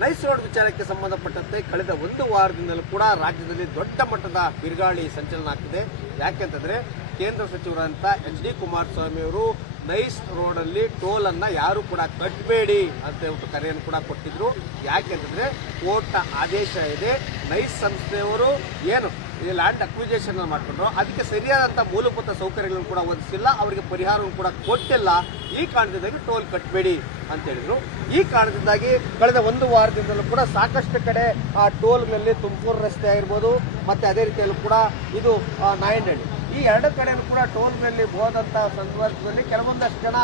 Nice road ವಿಚಾರಕ್ಕೆ ಸಂಬಂಧಪಟ್ಟಂತೆ ಕಳೆದ ಒಂದು ವಾರದಿಂದಲೂ ಕೂಡ ರಾಜ್ಯದಲ್ಲಿ ದೊಡ್ಡ ಮಟ್ಟದ ಬಿರುಗಾಳಿ ಸಂಚಲನ ಆಗ್ತಿದೆ. ಯಾಕೆಂತಂದ್ರೆ ಕೇಂದ್ರ ಸಚಿವರಂತ ಎಚ್.ಡಿ. ಕುಮಾರಸ್ವಾಮಿ ಅವರು ನೈಸ್ ರೋಡಲ್ಲಿ ಟೋಲ್ ಅನ್ನ ಯಾರು ಕೂಡ ಕಟ್ಟಬೇಡಿ ಅಂತ ಹೇಳ್ಬಿಟ್ಟು ಕರೆಯನ್ನು ಕೂಡ ಕೊಟ್ಟಿದ್ರು. ಯಾಕೆಂತಂದ್ರೆ ಕೋರ್ಟ್ ಆದೇಶ ಇದೆ. ನೈಸ್ ಸಂಸ್ಥೆಯವರು ಏನು ಈ ಲ್ಯಾಂಡ್ ಅಕ್ವಿಜೇಷನ್ ಮಾಡಿಕೊಂಡ್ರು, ಅದಕ್ಕೆ ಸರಿಯಾದಂಥ ಮೂಲಭೂತ ಸೌಕರ್ಯಗಳನ್ನು ಕೂಡ ಒದಗಿಸಿಲ್ಲ, ಅವರಿಗೆ ಪರಿಹಾರವನ್ನು ಕೂಡ ಕೊಟ್ಟಿಲ್ಲ. ಈ ಕಾರಣದಿಂದಾಗಿ ಟೋಲ್ ಕಟ್ಟಬೇಡಿ ಅಂತ ಹೇಳಿದ್ರು. ಈ ಕಾರಣದಿಂದಾಗಿ ಕಳೆದ ಒಂದು ವಾರದಿಂದಲೂ ಕೂಡ ಸಾಕಷ್ಟು ಕಡೆ ಆ ಟೋಲ್ಗಳಲ್ಲಿ ತುಮಕೂರು ರಸ್ತೆ ಆಗಿರ್ಬೋದು, ಮತ್ತೆ ಅದೇ ರೀತಿಯಲ್ಲೂ ಕೂಡ ಇದು ನಾಯಂಡಹಳ್ಳಿ, ಈ ಎರಡು ಕಡೆಯೂ ಕೂಡ ಟೋಲ್ನಲ್ಲಿ ಹೋದಂಥ ಸಂದರ್ಭದಲ್ಲಿ ಕೆಲವೊಂದಷ್ಟು ಜನ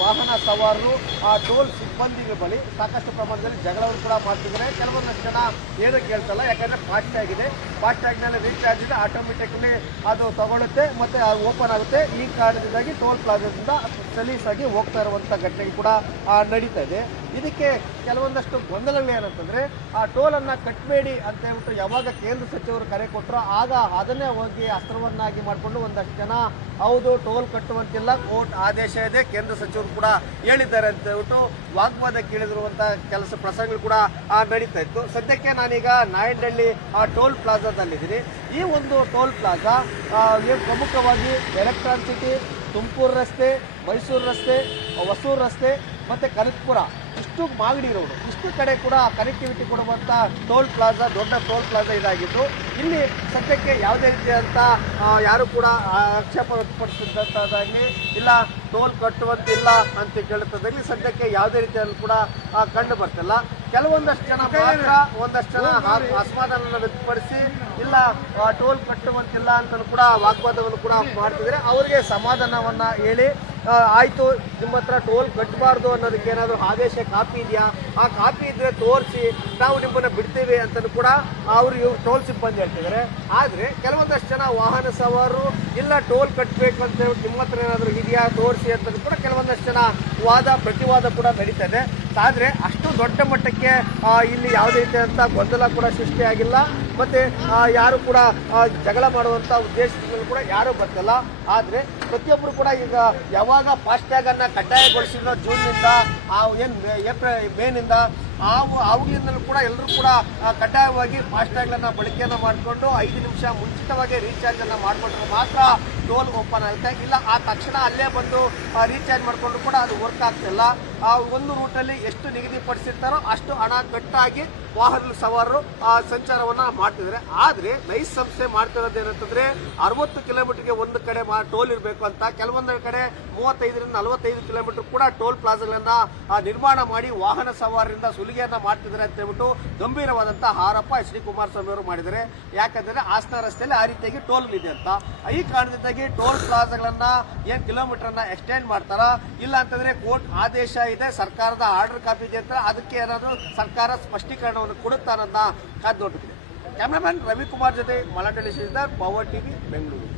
ವಾಹನ ಸವಾರರು ಆ ಟೋಲ್ ಸಿಬ್ಬಂದಿಗಳ ಬಳಿ ಸಾಕಷ್ಟು ಪ್ರಮಾಣದಲ್ಲಿ ಜಗಳವನ್ನು ಕೂಡ ಮಾಡ್ತಿದ್ದಾರೆ. ಕೆಲವೊಂದಷ್ಟು ಜನ ಏನು ಕೇಳ್ತಲ್ಲ, ಯಾಕಂದ್ರೆ ಫಾಸ್ಟ್ಯಾಗ್ನಲ್ಲಿ ರೀಚಾರ್ಜ್ ಇದೆ, ಆಟೋಮೆಟಿಕ್ಲಿ ಅದು ತಗೊಳುತ್ತೆ ಮತ್ತೆ ಓಪನ್ ಆಗುತ್ತೆ. ಈ ಕಾರಣದಿಂದಾಗಿ ಟೋಲ್ ಪ್ಲಾಜಾದಿಂದ ಸಲೀಸಾಗಿ ಹೋಗ್ತಾ ಇರುವಂಥ ಘಟನೆ ಕೂಡ ನಡೀತಾ ಇದೆ. ಇದಕ್ಕೆ ಕೆಲವೊಂದಷ್ಟು ಗೊಂದಲಗಳು ಏನಂತಂದ್ರೆ, ಆ ಟೋಲನ್ನು ಕಟ್ಟಬೇಡಿ ಅಂತ ಹೇಳ್ಬಿಟ್ಟು ಯಾವಾಗ ಕೇಂದ್ರ ಸಚಿವರು ಕರೆ ಕೊಟ್ಟರು ಆಗ ಅದನ್ನೇ ಹೋಗಿ ಅಸ್ತ್ರವನ್ನಾಗಿ ಮಾಡಿಕೊಂಡು ಒಂದಷ್ಟು ಜನ ಹೌದು ಟೋಲ್ ಕಟ್ಟುವಂತಿಲ್ಲ, ಕೋರ್ಟ್ ಆದೇಶ ಇದೆ, ಕೇಂದ್ರ ಸಚಿವರು ಕೂಡ ಹೇಳಿದ್ದಾರೆ ಅಂತ ಹೇಳ್ಬಿಟ್ಟು ವಾಗ್ವಾದ ಕೇಳಿದಿರುವಂಥ ಪ್ರಸಂಗಗಳು ಕೂಡ ನಡೀತಾ ಇತ್ತು. ಸದ್ಯಕ್ಕೆ ನಾನೀಗ ನಾಯಂಡಹಳ್ಳಿ ಆ ಟೋಲ್ ಪ್ಲಾಜಾದಲ್ಲಿದ್ದೀನಿ. ಈ ಒಂದು ಟೋಲ್ ಪ್ಲಾಜಾ ಪ್ರಮುಖವಾಗಿ ಎಲೆಕ್ಟ್ರಾನ್ ಸಿಟಿ, ತುಮಕೂರು ರಸ್ತೆ, ಮೈಸೂರು ರಸ್ತೆ, ಹೊಸೂರು ರಸ್ತೆ ಮತ್ತು ಕನಕಪುರ, ಇಷ್ಟು ಮಾಗಡಿ ರೋಡ್, ಇಷ್ಟು ಕಡೆ ಕೂಡ ಕನೆಕ್ಟಿವಿಟಿ ಕೊಡುವಂಥ ಟೋಲ್ ಪ್ಲಾಜಾ, ದೊಡ್ಡ ಟೋಲ್ ಪ್ಲಾಜಾ ಇದಾಗಿದ್ದು, ಇಲ್ಲಿ ಸದ್ಯಕ್ಕೆ ಯಾವುದೇ ರೀತಿಯಾದಂಥ ಯಾರು ಕೂಡ ಆಕ್ಷೇಪ ವ್ಯಕ್ತಪಡಿಸಿದಂಥದ್ದಾಗಲಿ ಇಲ್ಲ ಟೋಲ್ ಕಟ್ಟುವಂತಿಲ್ಲ ಅಂತ ಕೇಳುತ್ತದಾಗಲಿ ಸದ್ಯಕ್ಕೆ ಯಾವುದೇ ರೀತಿಯಲ್ಲಿ ಕೂಡ ಕಂಡು ಬರ್ತಿಲ್ಲ. ಕೆಲವೊಂದಷ್ಟು ಜನ ಮಾತ್ರ ಒಂದಷ್ಟು ಜನ ಅಸಮಾಧಾನ ವ್ಯಕ್ತಪಡಿಸಿ ಇಲ್ಲ ಟೋಲ್ ಕಟ್ಟುವಂತಿಲ್ಲ ಅಂತ ಕೂಡ ವಾಗ್ವಾದವನ್ನು ಕೂಡ ಮಾಡ್ತಿದ್ದಾರೆ. ಅವರಿಗೆ ಸಮಾಧಾನವನ್ನ ಹೇಳಿ ಆಯ್ತು ನಿಮ್ಮ ಹತ್ರ ಟೋಲ್ ಕಟ್ಟಬಾರ್ದು ಅನ್ನೋದಕ್ಕೆ ಏನಾದರೂ ಆದೇಶ ಕಾಪಿ ಇದೆಯಾ, ಆ ಕಾಪಿ ಇದ್ರೆ ತೋರಿಸಿ ನಾವು ನಿಮ್ಮನ್ನ ಬಿಡ್ತೀವಿ ಅಂತ ಕೂಡ ಇವ್ರು ಟೋಲ್ ಸಿಬ್ಬಂದಿ ಹೇಳ್ತಿದ್ದಾರೆ. ಆದರೆ ಕೆಲವೊಂದಷ್ಟು ಜನ ವಾಹನ ಸವಾರರು ಇಲ್ಲ ಟೋಲ್ ಕಟ್ಟಬೇಕು ಅಂತ ಹೇಳಿ ನಿಮ್ಮ ಹತ್ರ ಏನಾದರೂ ಇದೆಯಾ ತೋರಿಸಿ ಅಂತ ಕೂಡ ಕೆಲವೊಂದಷ್ಟು ಜನ ಪ್ರತಿವಾದ ಕೂಡ ನಡೀತಾ ಇದೆ. ಆದರೆ ಅಷ್ಟು ದೊಡ್ಡ ಮಟ್ಟಕ್ಕೆ ಇಲ್ಲಿ ಯಾವುದೇ ರೀತಿಯಾದಂಥ ಗೊಂದಲ ಕೂಡ ಸೃಷ್ಟಿಯಾಗಿಲ್ಲ, ಮತ್ತೆ ಯಾರು ಕೂಡ ಜಗಳ ಮಾಡುವಂಥ ಉದ್ದೇಶದಿಂದ ಕೂಡ ಯಾರೂ ಬರ್ತಿಲ್ಲ. ಆದರೆ ಪ್ರತಿಯೊಬ್ಬರು ಕೂಡ ಈಗ ಯಾವಾಗ ಫಾಸ್ಟ್ಯಾಗ್ ಅನ್ನ ಕಡ್ಡಾಯಗೊಳಿಸಿದ್ರು ಜೂನ್ನಿಂದ ಮೇನಿಂದ ಅವುಗಳಿಂದಲೂ ಕೂಡ ಎಲ್ಲರೂ ಕೂಡ ಕಡ್ಡಾಯವಾಗಿ ಫಾಸ್ಟ್ಯಾಗ್ಗಳನ್ನು ಬಳಕೆಯನ್ನು ಮಾಡಿಕೊಂಡು 5 ನಿಮಿಷ ಮುಂಚಿತವಾಗಿ ರೀಚಾರ್ಜ್ ಅನ್ನು ಮಾಡಿಕೊಂಡ್ರೆ ಮಾತ್ರ ಟೋಲ್ ಓಪನ್ ಆಗುತ್ತೆ. ಇಲ್ಲ ಆ ತಕ್ಷಣ ಅಲ್ಲೇ ಬಂದು ರೀಚಾರ್ಜ್ ಮಾಡಿಕೊಂಡು ಕೂಡ ಅದು ವರ್ಕ್ ಆಗ್ತಿಲ್ಲ. ಆ ಒಂದು ರೂಟಲ್ಲಿ ಎಷ್ಟು ನಿಗದಿಪಡಿಸಿರ್ತಾರೋ ಅಷ್ಟು ಹಣ ಕಟ್ಟಾಗಿ ವಾಹನ ಸವಾರರು ಸಂಚಾರವನ್ನ ಮಾಡ್ತಿದ್ದಾರೆ. ಆದ್ರೆ ನೈಸ್ ಸಂಸ್ಥೆ ಮಾಡ್ತಿರೋದು ಏನಂತಂದ್ರೆ 60 ಕಿಲೋಮೀಟರ್ಗೆ ಒಂದು ಕಡೆ ಟೋಲ್ ಇರಬೇಕು ಅಂತ, ಕೆಲವೊಂದು ಕಡೆ 35ರಿಂದ 45 ಕಿಲೋಮೀಟರ್ ಕೂಡ ಟೋಲ್ ಪ್ಲಾಜಾಗಳನ್ನ ನಿರ್ಮಾಣ ಮಾಡಿ ವಾಹನ ಸವಾರರಿಂದ ಸುಲಿಗೆಯನ್ನ ಮಾಡ್ತಿದ್ದಾರೆ ಅಂತ ಹೇಳ್ಬಿಟ್ಟು ಗಂಭೀರವಾದಂತಹ ಆರೋಪ ಎಚ್.ಡಿ. ಕುಮಾರಸ್ವಾಮಿ ಅವರು ಮಾಡಿದ್ದಾರೆ. ಯಾಕಂದ್ರೆ ಹಾಸನ ರಸ್ತೆಯಲ್ಲಿ ಆ ರೀತಿಯಾಗಿ ಟೋಲ್ ಇದೆ ಅಂತ. ಈ ಕಾರಣದಿಂದಾಗಿ ಟೋಲ್ ಪ್ಲಾಜಾಗಳನ್ನ ಕಿಲೋಮೀಟರ್ ಅನ್ನ ಎಕ್ಸ್ಟೆಂಡ್ ಮಾಡ್ತಾರ, ಇಲ್ಲ ಅಂತಂದ್ರೆ ಕೋರ್ಟ್ ಆದೇಶ ಇದೆ, ಸರ್ಕಾರದ ಆರ್ಡರ್ ಕಾಪಿ ಇದೆ ಅಂತ, ಅದಕ್ಕೆ ಏನಾದರೂ ಸರ್ಕಾರ ಸ್ಪಷ್ಟೀಕರಣವನ್ನು ಕೊಡುತ್ತಾ ಅನ್ನೋದನ್ನ ಕಾದು ನೋಡುತ್ತಿದೆ. ಕ್ಯಾಮರಾಮನ್ ರವಿಕುಮಾರ್ ಜೊತೆ ಮಲಾಟಳ್ಳಿ ಶ್ರೀಧರ್, ಪವರ್ ಟಿವಿ, ಬೆಂಗಳೂರು.